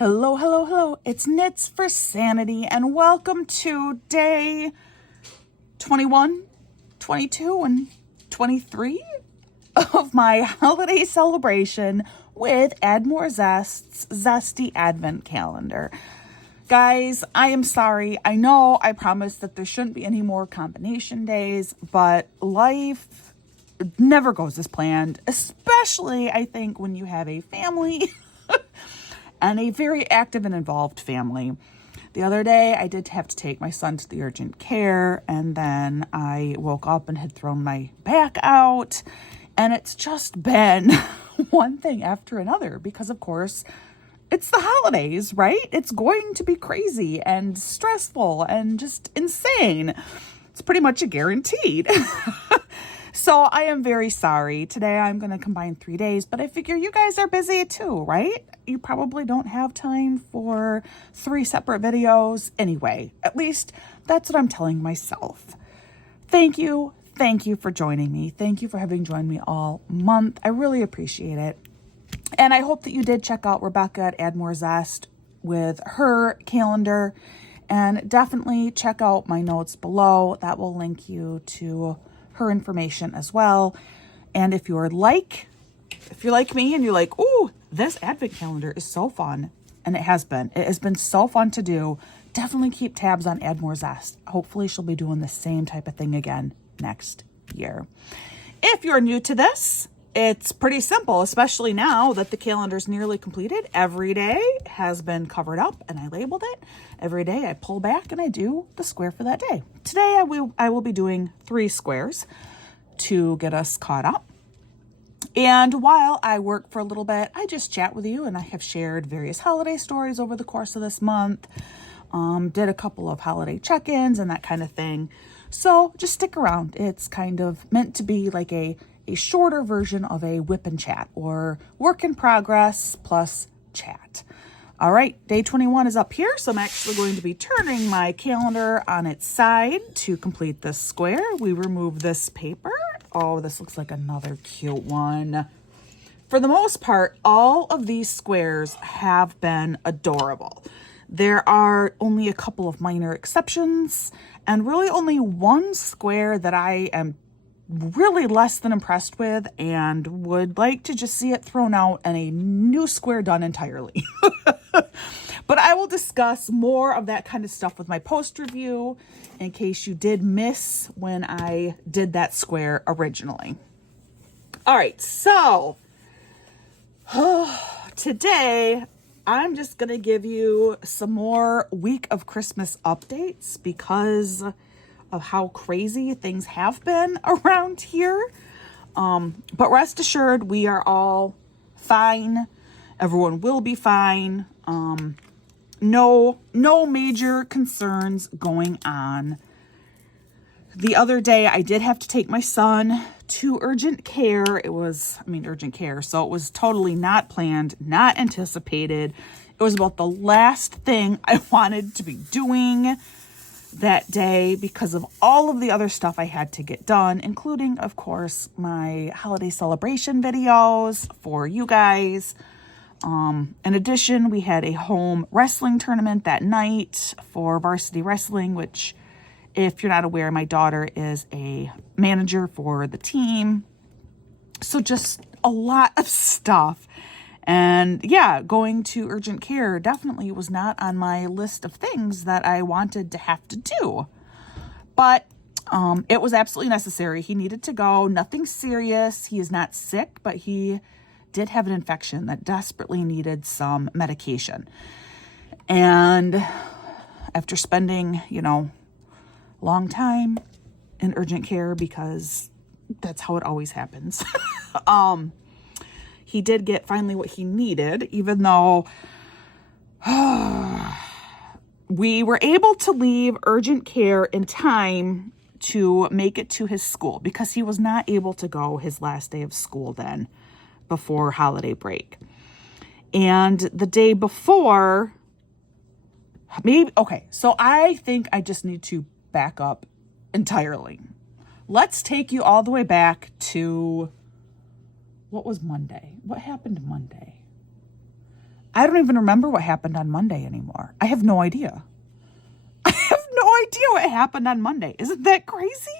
Hello, hello, hello. It's Knits for Sanity, and welcome to day 21, 22, and 23 of my holiday celebration with Add More Zest's Zesty Advent Calendar. Guys, I am sorry. I know I promised that there shouldn't be any more combination days, but life never goes as planned, especially, I think, when you have a family and a very active and involved family. The other day, I did have to take my son to the urgent care, and then I woke up and had thrown my back out, and it's just been one thing after another because, of course, it's the holidays, right? It's going to be crazy and stressful and just insane. It's pretty much a guaranteed. So I am very sorry. Today I'm going to combine 3 days, but I figure you guys are busy too, right? You probably don't have time for 3 separate videos. Anyway, at least that's what I'm telling myself. Thank you. Thank you for joining me. Thank you for having joined me all month. I really appreciate it. And I hope that you did check out Rebecca at Add More Zest with her calendar. And definitely check out my notes below. That will link you to her information as well. And if you're like me and you're like, ooh, this advent calendar is so fun, and it has been so fun to do, definitely keep tabs on Add More Zest. Hopefully she'll be doing the same type of thing again next year. If you're new to this, it's pretty simple, especially now that the calendar is nearly completed. Every day has been covered up and I labeled it. Every day I pull back and I do the square for that day. Today I will be doing 3 squares to get us caught up. And while I work for a little bit, I just chat with you, and I have shared various holiday stories over the course of this month. Did a couple of holiday check-ins and that kind of thing. So just stick around. It's kind of meant to be like a shorter version of a whip and chat, or work in progress plus chat. All right, day 21 is up here, so I'm actually going to be turning my calendar on its side to complete this square. We remove this paper. Oh, this looks like another cute one. For the most part, all of these squares have been adorable. There are only a couple of minor exceptions, and really only one square that I am really less than impressed with and would like to just see it thrown out and a new square done entirely. But I will discuss more of that kind of stuff with my post review in case you did miss when I did that square originally. All right, so today I'm just going to give you some more week of Christmas updates because of how crazy things have been around here. But rest assured, we are all fine. Everyone will be fine. No major concerns going on. The other day, I did have to take my son to urgent care. Urgent care. So it was totally not planned, not anticipated. It was about the last thing I wanted to be doing that day because of all of the other stuff I had to get done, including, of course, my holiday celebration videos for you guys. In addition, we had a home wrestling tournament that night for varsity wrestling, which, if you're not aware, my daughter is a manager for the team. So just a lot of stuff. And yeah, going to urgent care definitely was not on my list of things that I wanted to have to do. But it was absolutely necessary. He needed to go. Nothing serious. He is not sick, but he did have an infection that desperately needed some medication. And after spending, long time in urgent care, because that's how it always happens, he did get finally what he needed, even though we were able to leave urgent care in time to make it to his school, because he was not able to go his last day of school then before holiday break. And the day before, so I think I just need to back up entirely. Let's take you all the way back to, what was Monday? What happened Monday? I don't even remember what happened on Monday anymore. I have no idea. I have no idea what happened on Monday. Isn't that crazy?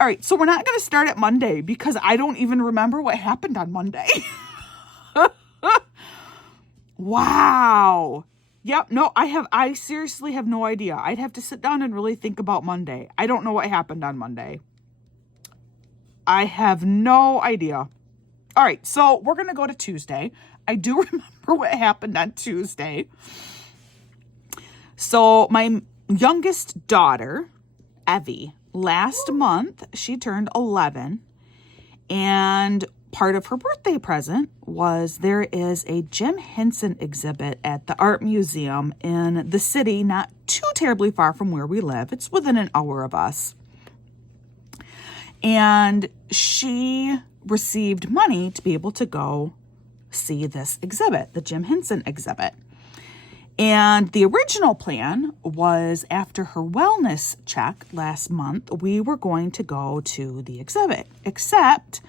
All right, so we're not going to start at Monday because I don't even remember what happened on Monday. Wow. Yep, no, I seriously have no idea. I'd have to sit down and really think about Monday. I don't know what happened on Monday. I have no idea. All right, so we're going to go to Tuesday. I do remember what happened on Tuesday. So my youngest daughter, Evie, last month, she turned 11. And part of her birthday present was there is a Jim Henson exhibit at the Art Museum in the city, not too terribly far from where we live. It's within an hour of us. And she received money to be able to go see this exhibit, the Jim Henson exhibit. And the original plan was after her wellness check last month, we were going to go to the exhibit, except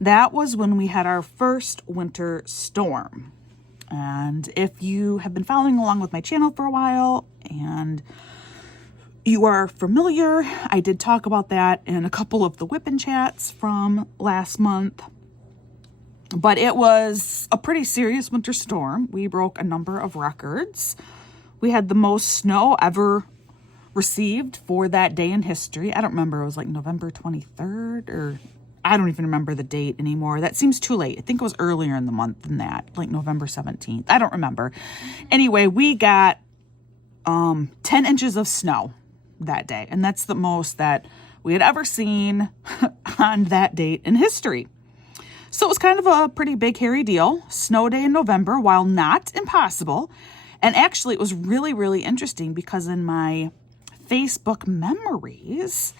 that was when we had our first winter storm. And if you have been following along with my channel for a while and you are familiar, I did talk about that in a couple of the whipping chats from last month. But it was a pretty serious winter storm. We broke a number of records. We had the most snow ever received for that day in history. I don't remember. It was like November 23rd, or I don't even remember the date anymore. That seems too late. I think it was earlier in the month than that, like November 17th. I don't remember. Anyway, we got 10 inches of snow that day. And that's the most that we had ever seen on that date in history. So it was kind of a pretty big, hairy deal. Snow day in November, while not impossible. And actually, it was really, really interesting because in my Facebook memories,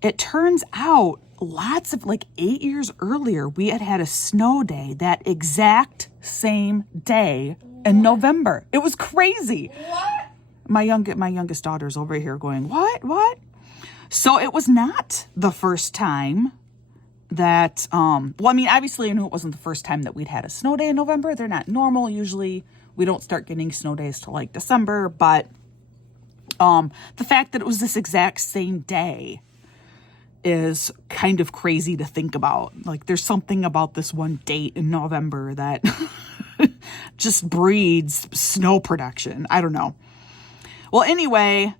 it turns out lots of, like 8 years earlier, we had had a snow day that exact same day in November. It was crazy. What? My youngest daughter's over here going, what? So it was not the first time that, well, I mean, obviously I knew it wasn't the first time that we'd had a snow day in November. They're not normal. Usually we don't start getting snow days till like December, but the fact that it was this exact same day is kind of crazy to think about. Like there's something about this one date in November that just breeds snow production. I don't know. Well, anyway,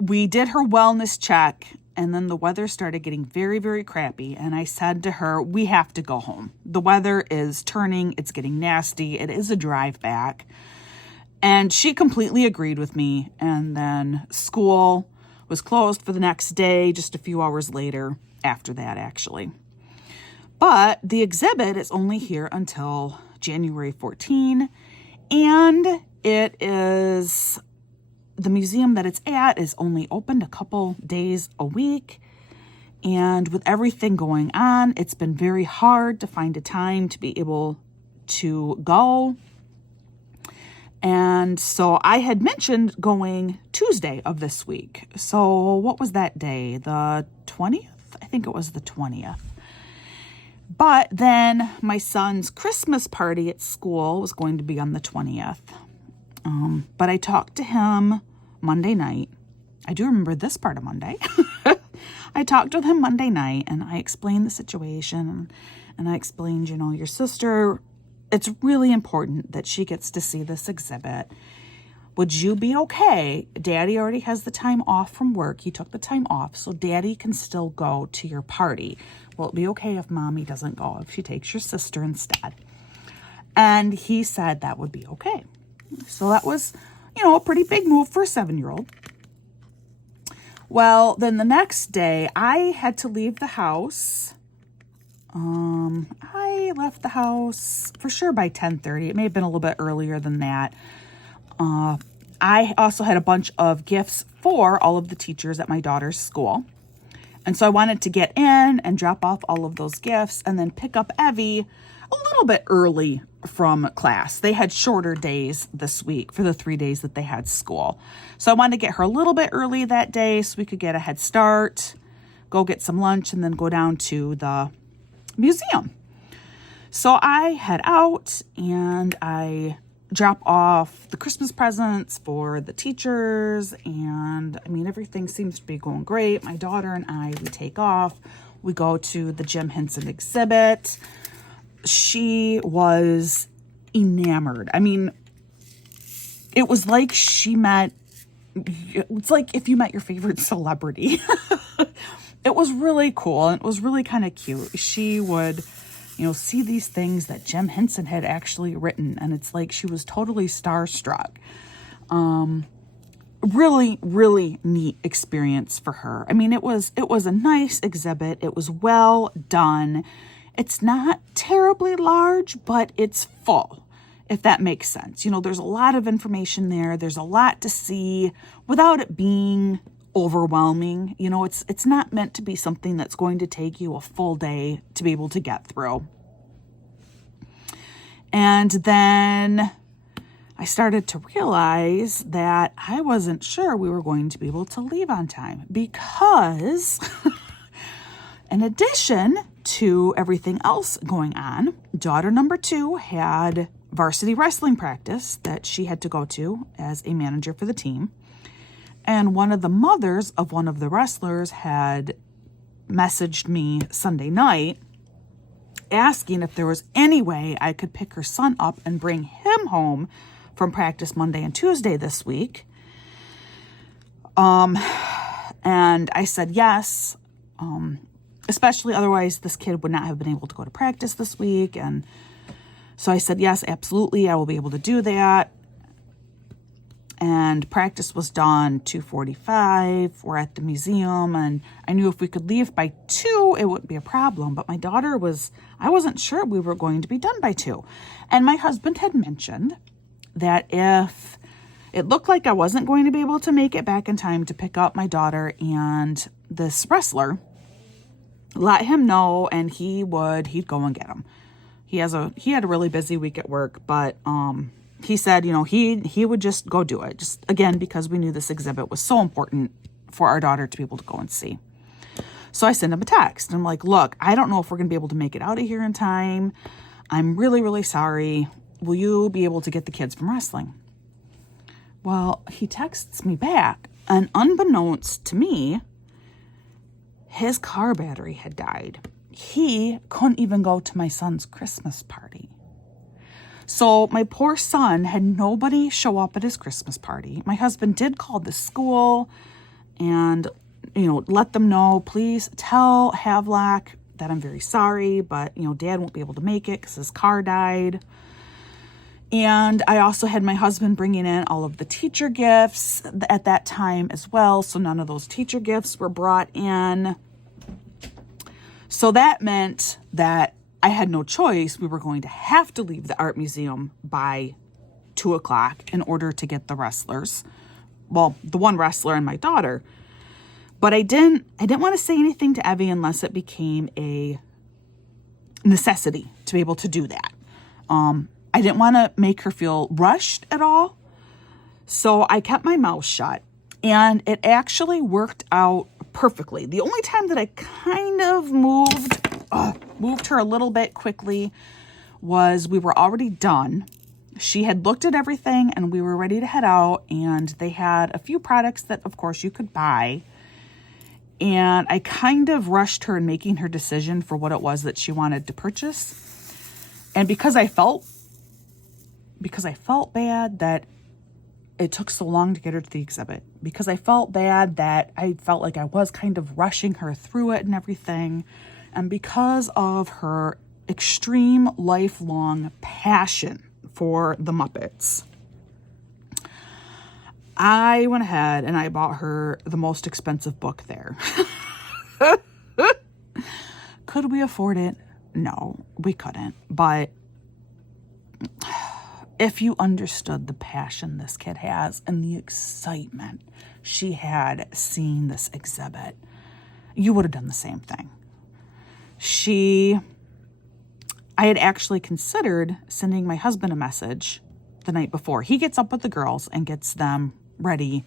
we did her wellness check. And then the weather started getting very, very crappy. And I said to her, we have to go home. The weather is turning. It's getting nasty. It is a drive back. And she completely agreed with me. And then school was closed for the next day, just a few hours later after that, actually. But the exhibit is only here until January 14. And it is... the museum that it's at is only opened a couple days a week. And with everything going on, it's been very hard to find a time to be able to go. And so I had mentioned going Tuesday of this week. So what was that day? The 20th? I think it was the 20th. But then my son's Christmas party at school was going to be on the 20th. But I talked to him Monday night. I do remember this part of Monday. I talked with him Monday night and I explained the situation and I explained, your sister, it's really important that she gets to see this exhibit. Would you be okay? Daddy already has the time off from work. He took the time off, so Daddy can still go to your party. Will it be okay if Mommy doesn't go, if she takes your sister instead? And he said that would be okay. So that was, a pretty big move for a 7-year-old. Well, then the next day, I had to leave the house. I left the house for sure by 10:30. It may have been a little bit earlier than that. I also had a bunch of gifts for all of the teachers at my daughter's school. And so I wanted to get in and drop off all of those gifts and then pick up Evie a little bit early from class. They had shorter days this week for the 3 days that they had school. So I wanted to get her a little bit early that day so we could get a head start, go get some lunch, and then go down to the museum. So I head out and I drop off the Christmas presents for the teachers. And I mean, everything seems to be going great. My daughter and I, we take off. We go to the Jim Henson exhibit. She was enamored. I mean, it was like it's like if you met your favorite celebrity. It was really cool, and it was really kind of cute. She would, see these things that Jim Henson had actually written, and it's like she was totally starstruck. Really, really neat experience for her. I mean, it was a nice exhibit. It was well done. It's not terribly large, but it's full, if that makes sense. There's a lot of information there. There's a lot to see without it being overwhelming. It's not meant to be something that's going to take you a full day to be able to get through. And then I started to realize that I wasn't sure we were going to be able to leave on time because in addition to everything else going on, daughter number 2 had varsity wrestling practice that she had to go to as a manager for the team. And one of the mothers of one of the wrestlers had messaged me Sunday night asking if there was any way I could pick her son up and bring him home from practice Monday and Tuesday this week. And I said yes, especially otherwise this kid would not have been able to go to practice this week. And so I said, yes, absolutely, I will be able to do that. And practice was done 2:45. We're at the museum, and I knew if we could leave by 2, it wouldn't be a problem. But my daughter I wasn't sure we were going to be done by 2. And my husband had mentioned that if it looked like I wasn't going to be able to make it back in time to pick up my daughter and this wrestler, let him know, and he'd go and get him. He had a really busy week at work, but he said, he would just go do it. Just again, because we knew this exhibit was so important for our daughter to be able to go and see. So I sent him a text. I'm like, look, I don't know if we're going to be able to make it out of here in time. I'm really, really sorry. Will you be able to get the kids from wrestling? Well, he texts me back, and unbeknownst to me, his car battery had died. He couldn't even go to my son's Christmas party. So my poor son had nobody show up at his Christmas party. My husband did call the school and, let them know, please tell Havelock that I'm very sorry, but, Dad won't be able to make it because his car died. And I also had my husband bringing in all of the teacher gifts at that time as well. So none of those teacher gifts were brought in. So that meant that I had no choice. We were going to have to leave the art museum by 2:00 in order to get the wrestlers. Well, the one wrestler and my daughter. But I didn't want to say anything to Evie unless it became a necessity to be able to do that. I didn't want to make her feel rushed at all. So I kept my mouth shut, and it actually worked out perfectly. The only time that I kind of moved her a little bit quickly was we were already done. She had looked at everything and we were ready to head out, and they had a few products that of course you could buy. And I kind of rushed her in making her decision for what it was that she wanted to purchase. And because I felt bad that it took so long to get her to the exhibit, because I felt bad that I felt like I was kind of rushing her through it and everything, and because of her extreme lifelong passion for the Muppets, I went ahead and I bought her the most expensive book there. Could we afford it? No, we couldn't. But if you understood the passion this kid has and the excitement she had seeing this exhibit, you would have done the same thing. I had actually considered sending my husband a message the night before. He gets up with the girls and gets them ready.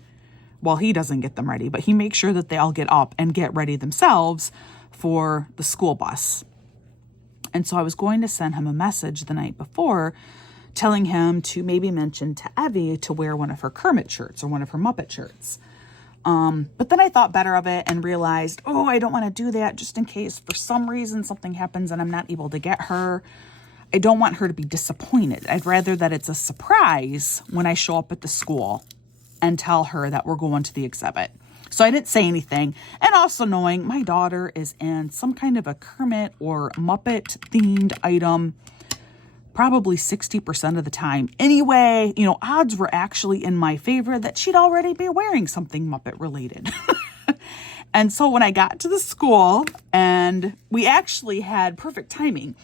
Well, he doesn't get them ready, but he makes sure that they all get up and get ready themselves for the school bus. And so I was going to send him a message the night before telling him to maybe mention to Evie to wear one of her Kermit shirts or one of her Muppet shirts. But then I thought better of it and realized, I don't want to do that just in case for some reason something happens and I'm not able to get her. I don't want her to be disappointed. I'd rather that it's a surprise when I show up at the school and tell her that we're going to the exhibit. So I didn't say anything. And also knowing my daughter is in some kind of a Kermit or Muppet themed item probably 60% of the time. Anyway, odds were actually in my favor that she'd already be wearing something Muppet related. And so when I got to the school, and we actually had perfect timing,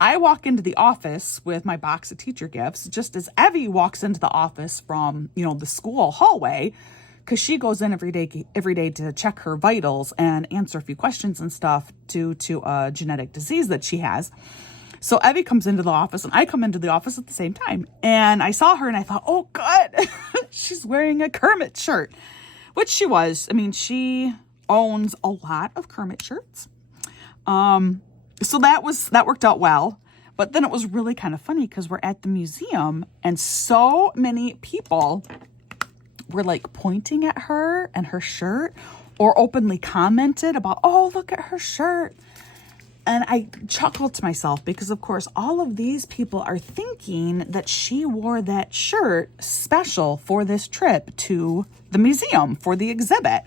I walk into the office with my box of teacher gifts just as Evie walks into the office from, the school hallway, because she goes in every day to check her vitals and answer a few questions and stuff due to a genetic disease that she has. So Evie comes into the office and I come into the office at the same time. And I saw her and I thought, oh, good. She's wearing a Kermit shirt, which she was. I mean, she owns a lot of Kermit shirts. So that worked out well. But then it was really kind of funny because we're at the museum and so many people were like pointing at her and her shirt or openly commented about, oh, look at her shirt. And I chuckled to myself because, of course, all of these people are thinking that she wore that shirt special for this trip to the museum for the exhibit.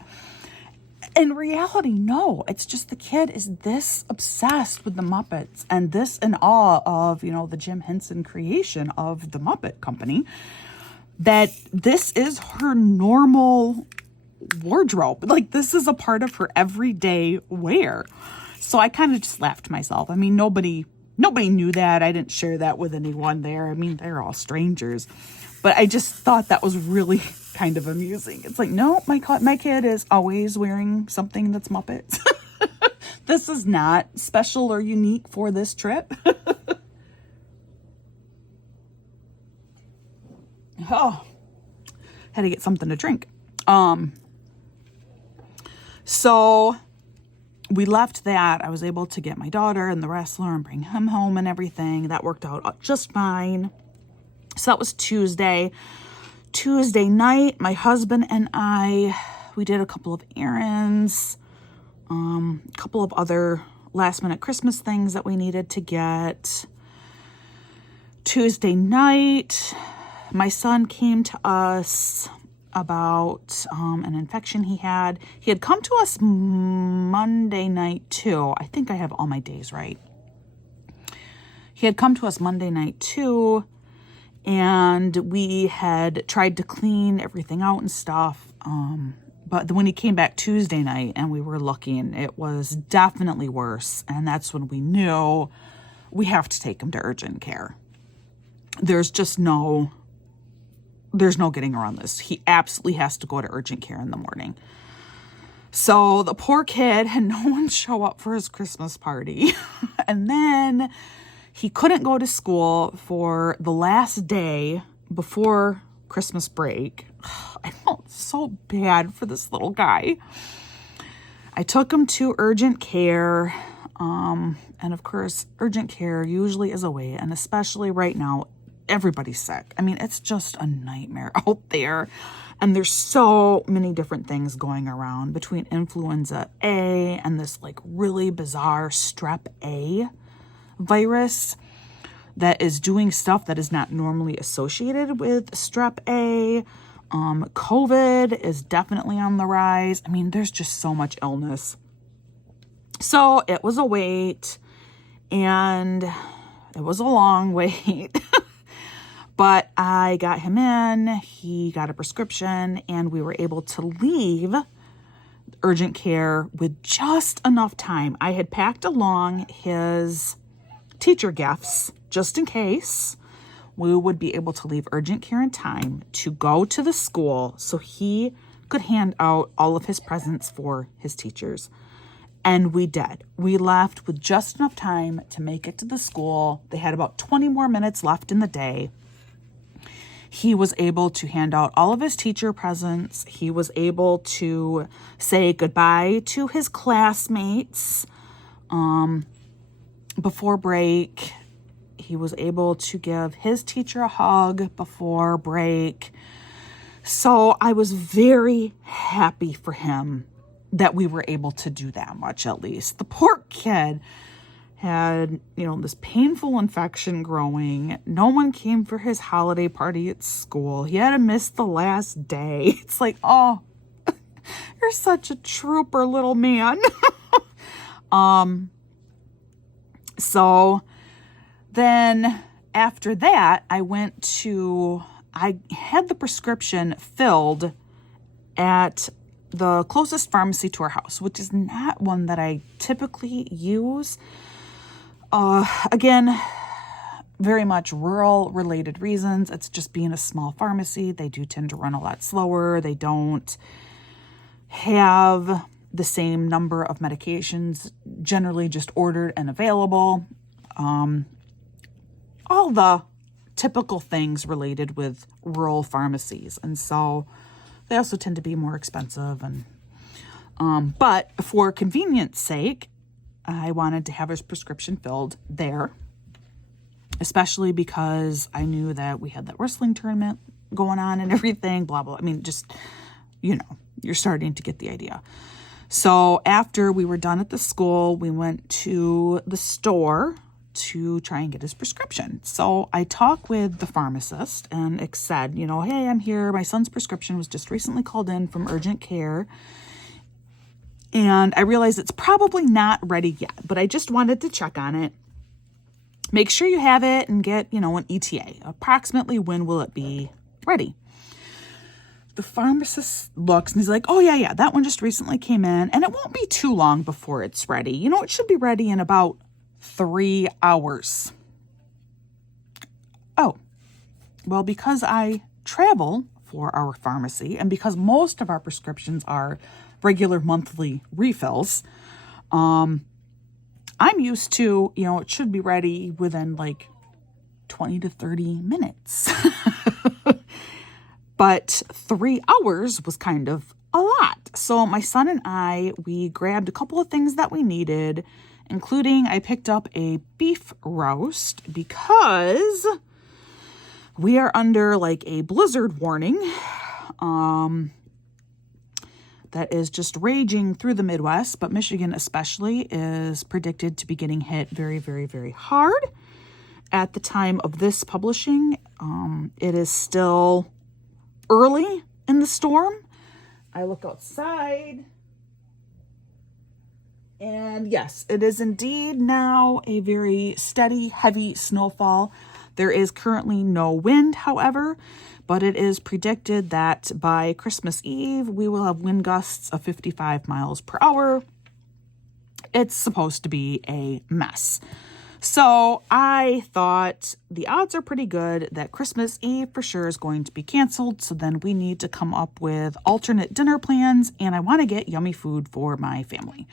In reality, no. It's just the kid is this obsessed with the Muppets and this in awe of, the Jim Henson creation of the Muppet Company, that this is her normal wardrobe. Like, this is a part of her everyday wear. So I kind of just laughed to myself. I mean, nobody knew that. I didn't share that with anyone there. I mean, they're all strangers. But I just thought that was really kind of amusing. It's like, no, my kid is always wearing something that's Muppets. This is not special or unique for this trip. Oh, had to get something to drink. So we left that. I was able to get my daughter and the wrestler and bring him home and everything. That worked out just fine. So that was Tuesday. Tuesday night, my husband and we did a couple of errands, a couple of other last minute Christmas things that we needed to get. Tuesday night, my son came to us about an infection he had. He had come to us Monday night too. I think I have all my days right. He had come to us Monday night too, and we had tried to clean everything out and stuff. But when he came back Tuesday night and we were looking, it was definitely worse. And that's when we knew we have to take him to urgent care. There's no getting around this. He absolutely has to go to urgent care in the morning. So the poor kid had no one show up for his Christmas party. And then he couldn't go to school for the last day before Christmas break. I felt so bad for this little guy. I took him to urgent care. And of course, urgent care usually is a wait. And especially right now, everybody's sick. I mean, it's just a nightmare out there. And there's so many different things going around between influenza A and this like really bizarre strep A virus that is doing stuff that is not normally associated with strep A. COVID is definitely on the rise. I mean, there's just so much illness. So it was a wait, and it was a long wait. But I got him in, he got a prescription, and we were able to leave urgent care with just enough time. I had packed along his teacher gifts just in case we would be able to leave urgent care in time to go to the school so he could hand out all of his presents for his teachers. And we did. We left with just enough time to make it to the school. They had about 20 more minutes left in the day. He was able to hand out all of his teacher presents. He was able to say goodbye to his classmates. before break. He was able to give his teacher a hug before break. So I was very happy for him that we were able to do that much, at least. The poor kid had, this painful infection growing. No one came for his holiday party at school. He had to miss the last day. It's like, oh, you're such a trooper, little man. So then after that, I had the prescription filled at the closest pharmacy to our house, which is not one that I typically use. Again, very much rural related reasons. It's just being a small pharmacy. They do tend to run a lot slower. They don't have the same number of medications generally just ordered and available. All the typical things related with rural pharmacies. And so they also tend to be more expensive. But for convenience sake, I wanted to have his prescription filled there, especially because I knew that we had that wrestling tournament going on and everything, blah, blah. I mean, just, you're starting to get the idea. So after we were done at the school, we went to the store to try and get his prescription. So I talked with the pharmacist and it said, hey, I'm here. My son's prescription was just recently called in from urgent care. And I realized it's probably not ready yet, but I just wanted to check on it. Make sure you have it and get, an ETA. Approximately when will it be ready? The pharmacist looks and he's like, oh, yeah, that one just recently came in and it won't be too long before it's ready. It should be ready in about 3 hours. Oh, well, because I travel for our pharmacy and because most of our prescriptions are regular monthly refills, I'm used to, it should be ready within like 20 to 30 minutes. But 3 hours was kind of a lot. So my son and I, we grabbed a couple of things that we needed, including I picked up a beef roast because we are under like a blizzard warning that is just raging through the Midwest, but Michigan especially is predicted to be getting hit very, very, very hard. At the time of this publishing, it is still early in the storm. I look outside and yes, it is indeed now a very steady, heavy snowfall. There is currently no wind, however, but it is predicted that by Christmas Eve, we will have wind gusts of 55 miles per hour. It's supposed to be a mess. So I thought the odds are pretty good that Christmas Eve for sure is going to be canceled. So then we need to come up with alternate dinner plans, and I want to get yummy food for my family.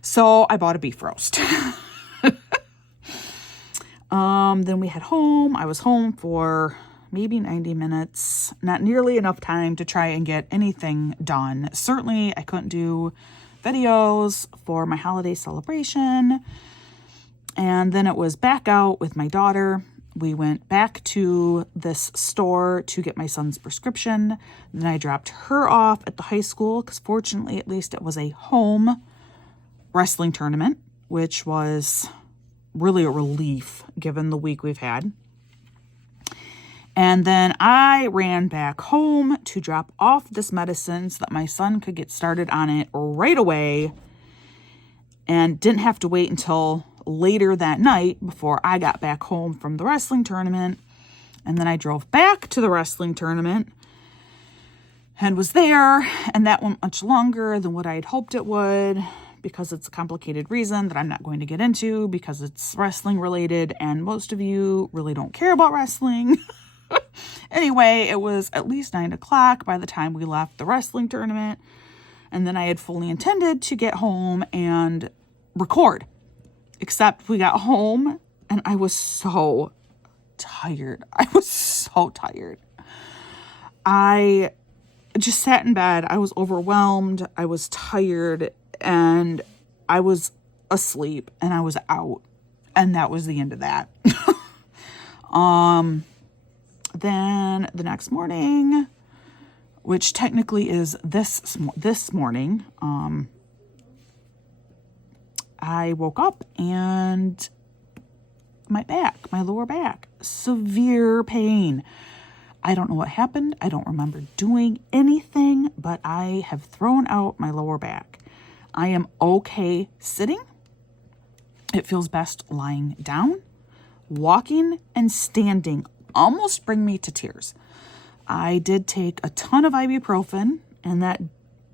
So I bought a beef roast. Then we head home. I was home for maybe 90 minutes, not nearly enough time to try and get anything done. Certainly I couldn't do videos for my holiday celebration. And then it was back out with my daughter. We went back to this store to get my son's prescription. Then I dropped her off at the high school because fortunately, at least it was a home wrestling tournament, which was really a relief given the week we've had. And then I ran back home to drop off this medicine so that my son could get started on it right away and didn't have to wait until later that night before I got back home from the wrestling tournament. And then I drove back to the wrestling tournament and was there, and that went much longer than what I had hoped it would because it's a complicated reason that I'm not going to get into because it's wrestling related and most of you really don't care about wrestling. Anyway, it was at least 9 o'clock by the time we left the wrestling tournament, and then I had fully intended to get home and record. Except we got home and I was so tired. I just sat in bed. I was overwhelmed. I was tired and I was asleep and I was out. And that was the end of that. Then the next morning, which technically is this morning, I woke up and my lower back, severe pain. I don't know what happened. I don't remember doing anything, but I have thrown out my lower back. I am okay sitting. It feels best lying down. Walking and standing almost bring me to tears. I did take a ton of ibuprofen, and that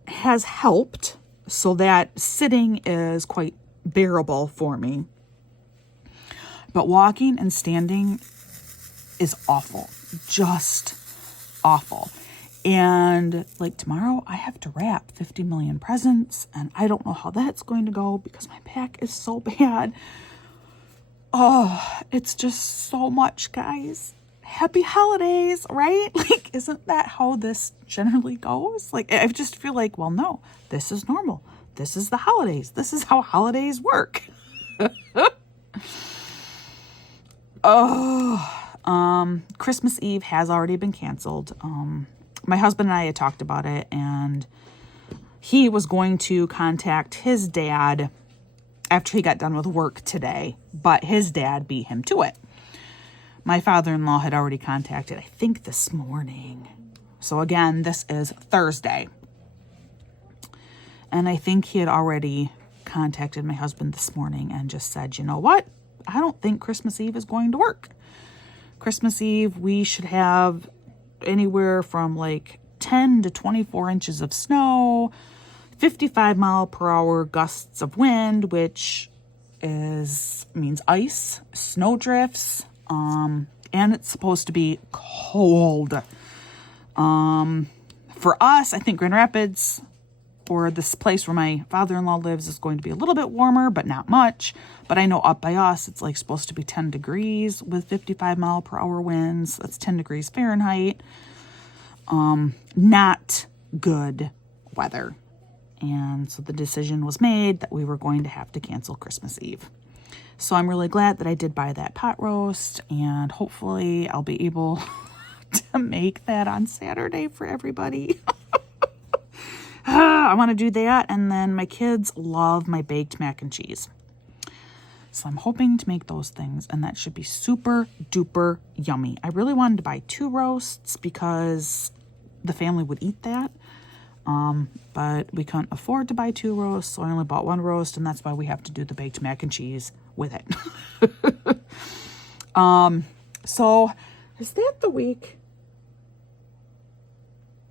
has helped, so that sitting is quite bearable for me. But walking and standing is awful, just awful. And like tomorrow, I have to wrap 50 million presents, and I don't know how that's going to go because my back is so bad. Oh, it's just so much, guys. Happy holidays, right? Like, isn't that how this generally goes? Like, I just feel like, well, no, this is normal. This is the holidays. This is how holidays work. Christmas Eve has already been canceled. My husband and I had talked about it, and he was going to contact his dad after he got done with work today, but his dad beat him to it. My father-in-law had already contacted, I think, this morning. So again, this is Thursday. And I think he had already contacted my husband this morning and just said, you know what? I don't think Christmas Eve is going to work. Christmas Eve, we should have anywhere from like 10 to 24 inches of snow, 55 mile per hour gusts of wind, which means ice, snow drifts, and it's supposed to be cold. For us, I think Grand Rapids, or this place where my father-in-law lives, is going to be a little bit warmer, but not much. But I know up by us, it's like supposed to be 10 degrees with 55 mile per hour winds. That's 10 degrees Fahrenheit. Not good weather. And so the decision was made that we were going to have to cancel Christmas Eve. So I'm really glad that I did buy that pot roast, and hopefully I'll be able to make that on Saturday for everybody. I want to do that, and then my kids love my baked mac and cheese. So I'm hoping to make those things, and that should be super duper yummy. I really wanted to buy 2 roasts because the family would eat that. But we couldn't afford to buy 2 roasts, so I only bought 1 roast, and that's why we have to do the baked mac and cheese with it. So is that the week?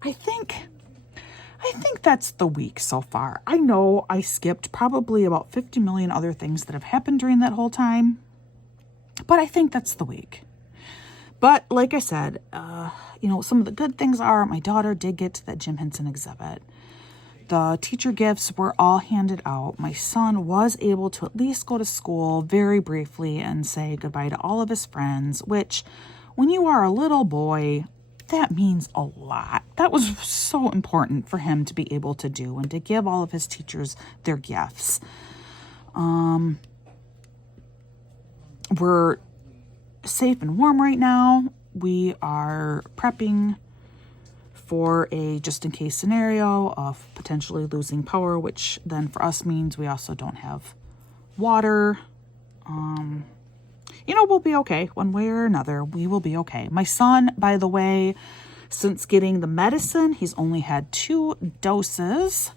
I think that's the week so far. I know I skipped probably about 50 million other things that have happened during that whole time, but I think that's the week. But like I said, some of the good things are my daughter did get to that Jim Henson exhibit. The teacher gifts were all handed out. My son was able to at least go to school very briefly and say goodbye to all of his friends, which when you are a little boy, that means a lot. That was so important for him to be able to do and to give all of his teachers their gifts. We're safe and warm right now. We are prepping for a just-in-case scenario of potentially losing power, which then for us means we also don't have water. We'll be okay. One way or another, we will be okay. My son, by the way, since getting the medicine, he's only had 2 doses,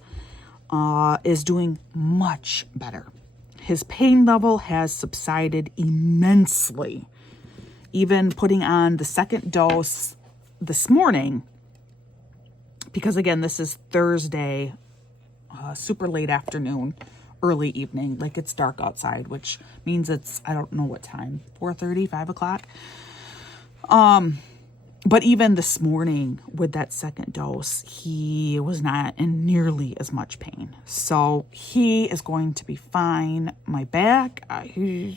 is doing much better. His pain level has subsided immensely. Even putting on the 2nd dose this morning, because again, this is Thursday, super late afternoon, early evening, like it's dark outside, which means it's, I don't know what time, 4:30, 5 o'clock. But even this morning with that 2nd dose, he was not in nearly as much pain. So he is going to be fine. My back, I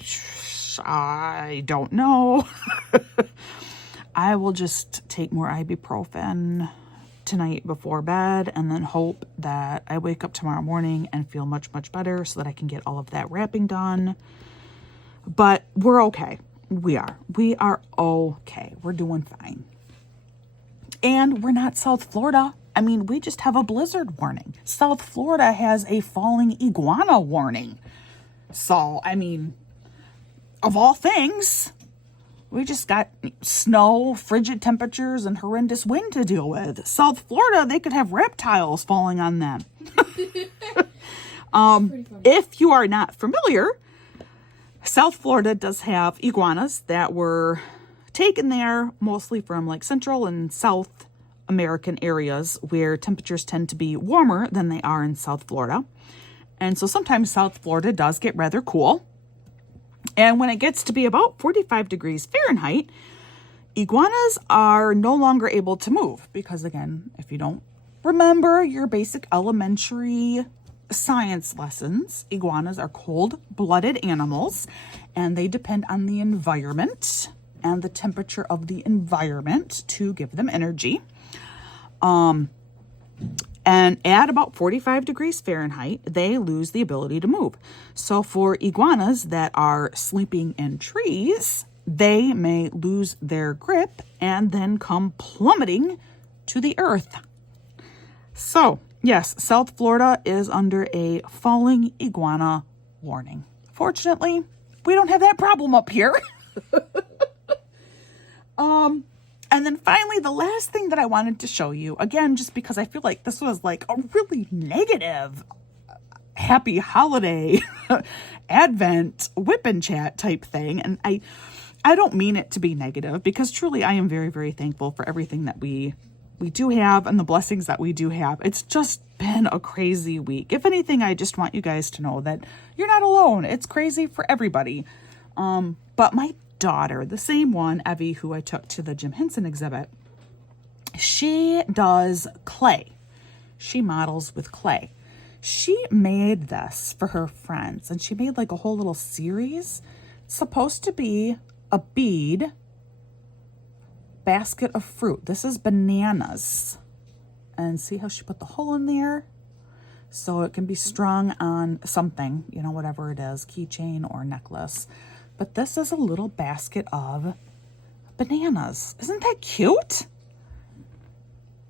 don't know. I will just take more ibuprofen tonight before bed and then hope that I wake up tomorrow morning and feel much, much better so that I can get all of that wrapping done. But we're okay. We are okay. We're doing fine. And we're not South Florida. I mean, we just have a blizzard warning. South Florida has a falling iguana warning. So, I mean, of all things, we just got snow, frigid temperatures, and horrendous wind to deal with. South Florida, they could have reptiles falling on them. If you are not familiar, South Florida does have iguanas that were taken there mostly from like Central and South American areas where temperatures tend to be warmer than they are in South Florida. And so sometimes South Florida does get rather cool. And when it gets to be about 45 degrees Fahrenheit, iguanas are no longer able to move because, again, if you don't remember your basic elementary science lessons, iguanas are cold-blooded animals and they depend on the environment and the temperature of the environment to give them energy. And at about 45 degrees Fahrenheit, they lose the ability to move. So for iguanas that are sleeping in trees, they may lose their grip and then come plummeting to the earth. So, yes, South Florida is under a falling iguana warning. Fortunately, we don't have that problem up here. And then finally, the last thing that I wanted to show you, again, just because I feel like this was like a really negative happy holiday Advent whip and chat type thing. And I don't mean it to be negative because truly I am very, very thankful for everything that we do have and the blessings that we do have. It's just been a crazy week. If anything, I just want you guys to know that you're not alone. It's crazy for everybody. But my daughter, the same one, Evie, who I took to the Jim Henson exhibit, she does clay. She models with clay. She made this for her friends, and she made like a whole little series. It's supposed to be a bead basket of fruit. This is bananas. And see how she put the hole in there? So it can be strung on something, you know, whatever it is, keychain or necklace. But this is a little basket of bananas. Isn't that cute?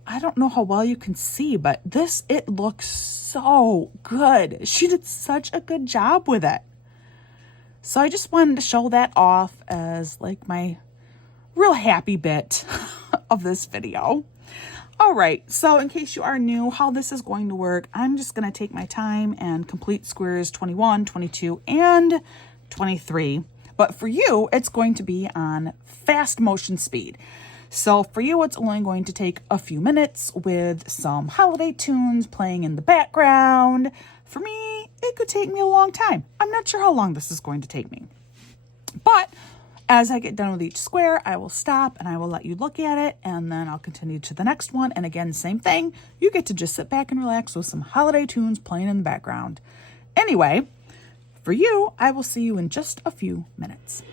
I don't know how well you can see, but it looks so good. She did such a good job with it. So I just wanted to show that off as like my real happy bit of this video. All right, so in case you are new, how this is going to work, I'm just going to take my time and complete squares 21, 22, and 23. But for you, it's going to be on fast motion speed. So for you, it's only going to take a few minutes with some holiday tunes playing in the background. For me, it could take me a long time. I'm not sure how long this is going to take me. But as I get done with each square, I will stop and I will let you look at it, and then I'll continue to the next one. And again, same thing. You get to just sit back and relax with some holiday tunes playing in the background. Anyway, for you, I will see you in just a few minutes.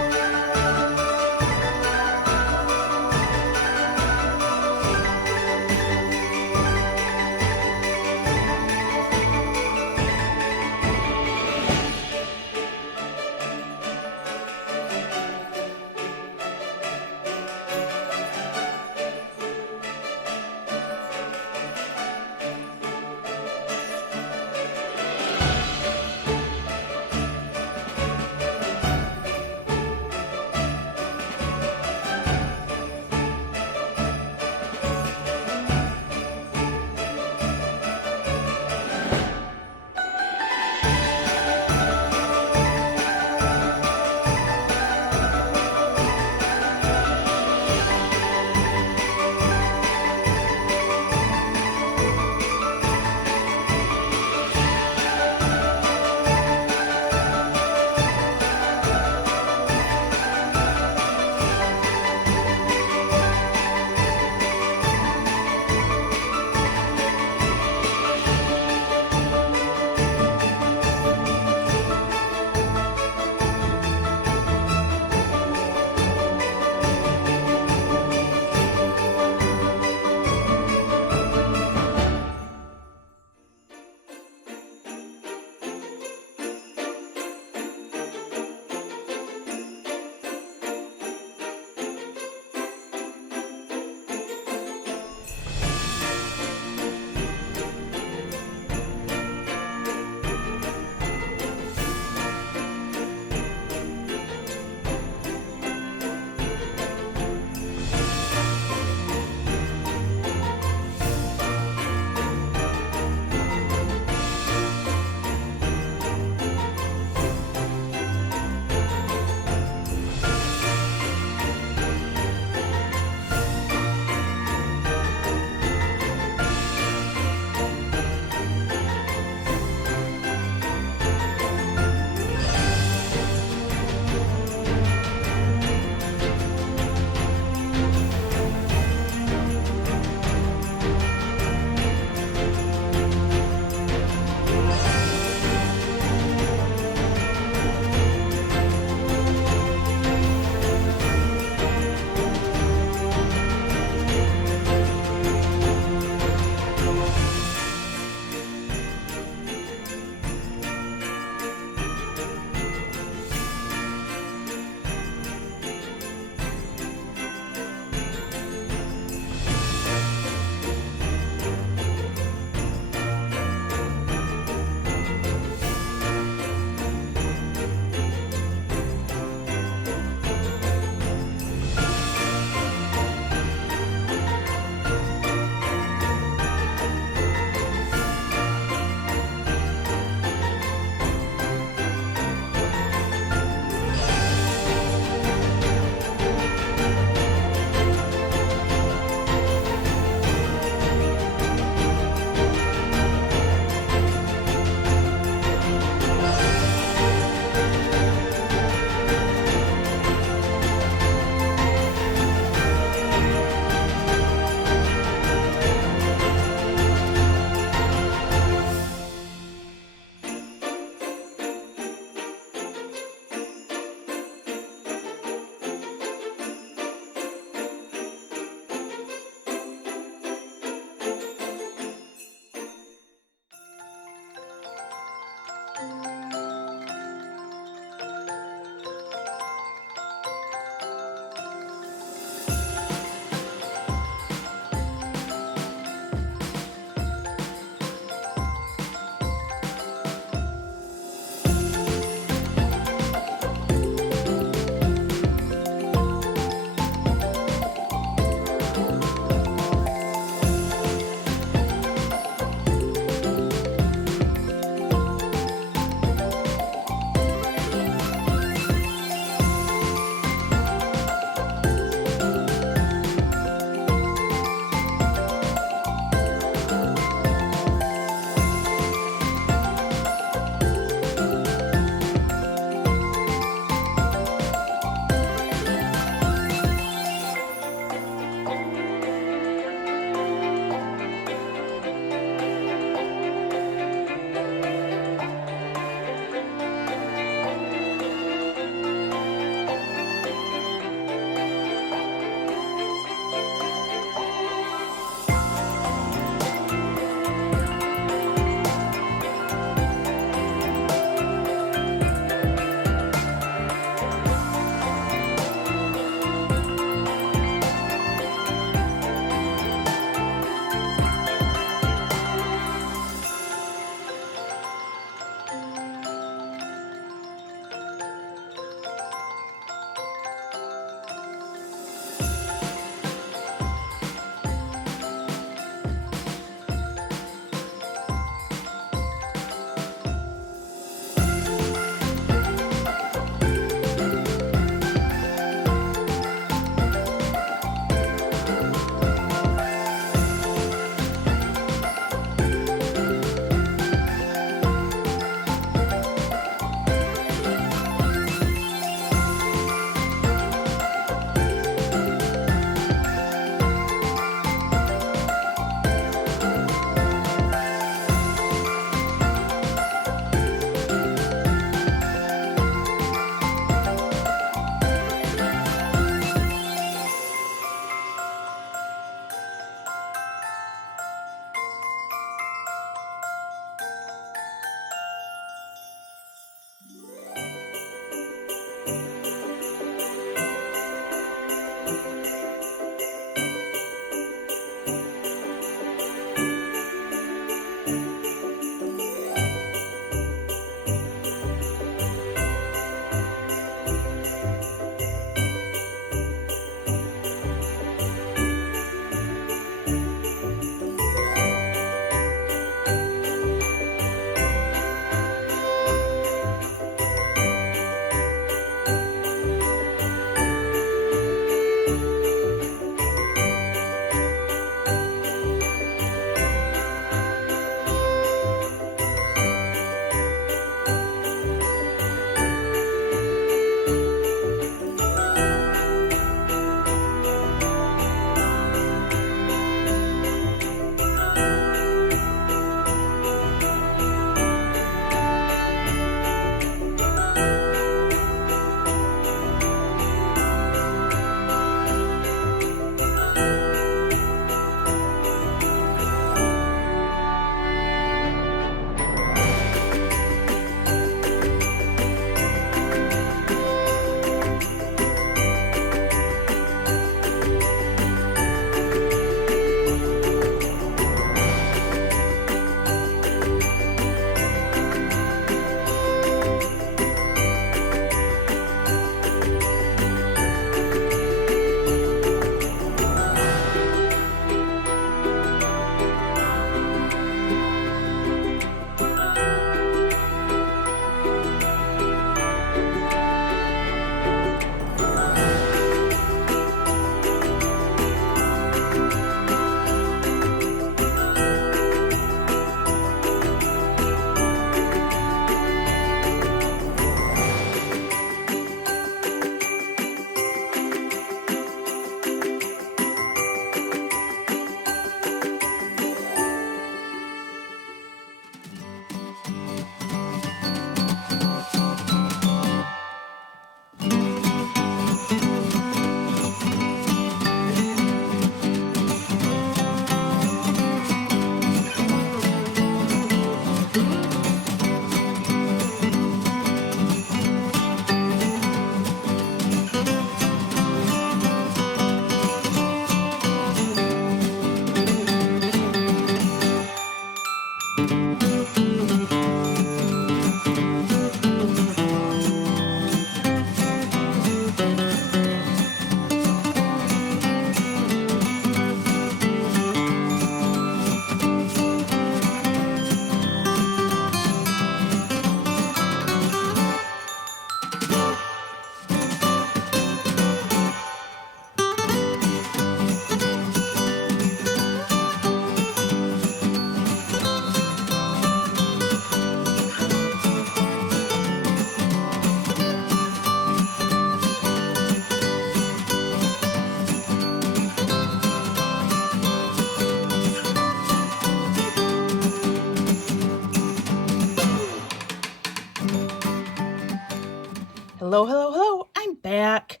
Hello, I'm back.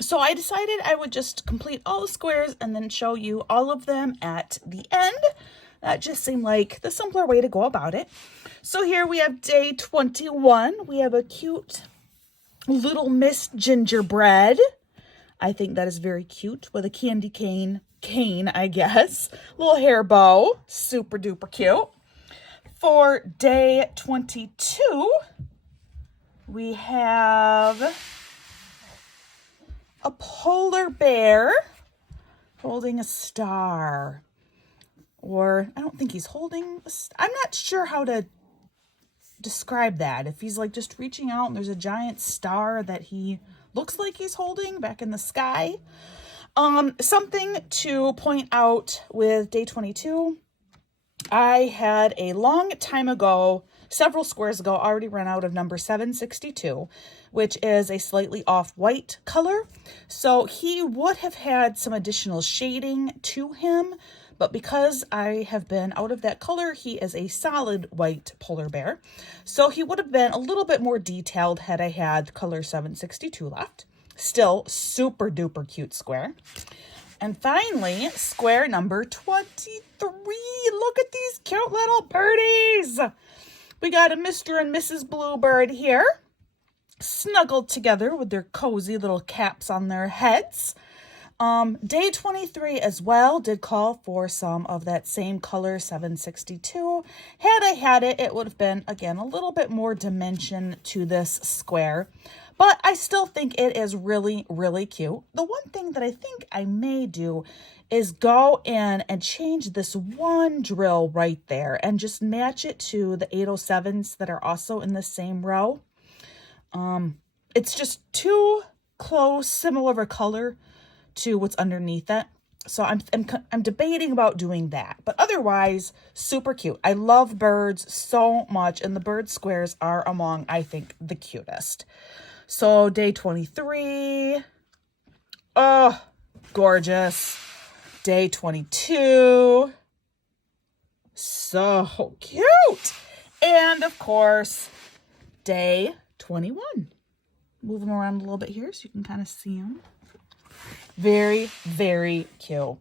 So I decided I would just complete all the squares and then show you all of them at the end. That just seemed like the simpler way to go about it. So here we have day 21. We have a cute little Miss Gingerbread. I think that is very cute with a candy cane, I guess. Little hair bow, super duper cute. For day 22, we have a polar bear holding a star. Or I don't think he's holding, I'm not sure how to describe that. If he's like just reaching out and there's a giant star that he looks like he's holding back in the sky. Something to point out with day 22, I had a long time ago, several squares ago, already run out of number 762, which is a slightly off-white color. So he would have had some additional shading to him, but because I have been out of that color, he is a solid white polar bear. So he would have been a little bit more detailed had I had color 762 left. Still super duper cute square. And finally, square number 23. Look at these cute little birdies. We got a Mr. and Mrs. Bluebird here, snuggled together with their cozy little caps on their heads. Day 23 as well did call for some of that same color 762. Had I had it, it would have been, again, a little bit more dimension to this square. But I still think it is really, really cute. The one thing that I think I may do is go in and change this one drill right there and just match it to the 807s that are also in the same row. It's just too close, similar of a color to what's underneath it. So I'm debating about doing that. But otherwise, super cute. I love birds so much, and the bird squares are among, I think, the cutest. So day 23. Oh, gorgeous. Day 22. So cute. And of course, day 21. Move them around a little bit here so you can kind of see them. Very, very cute.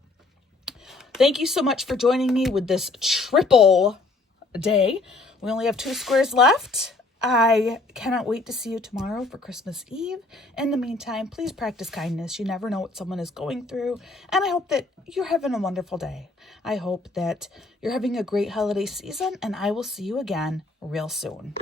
Thank you so much for joining me with this triple day. We only have 2 squares left. I cannot wait to see you tomorrow for Christmas Eve. In the meantime, please practice kindness. You never know what someone is going through. And I hope that you're having a wonderful day. I hope that you're having a great holiday season, and I will see you again real soon.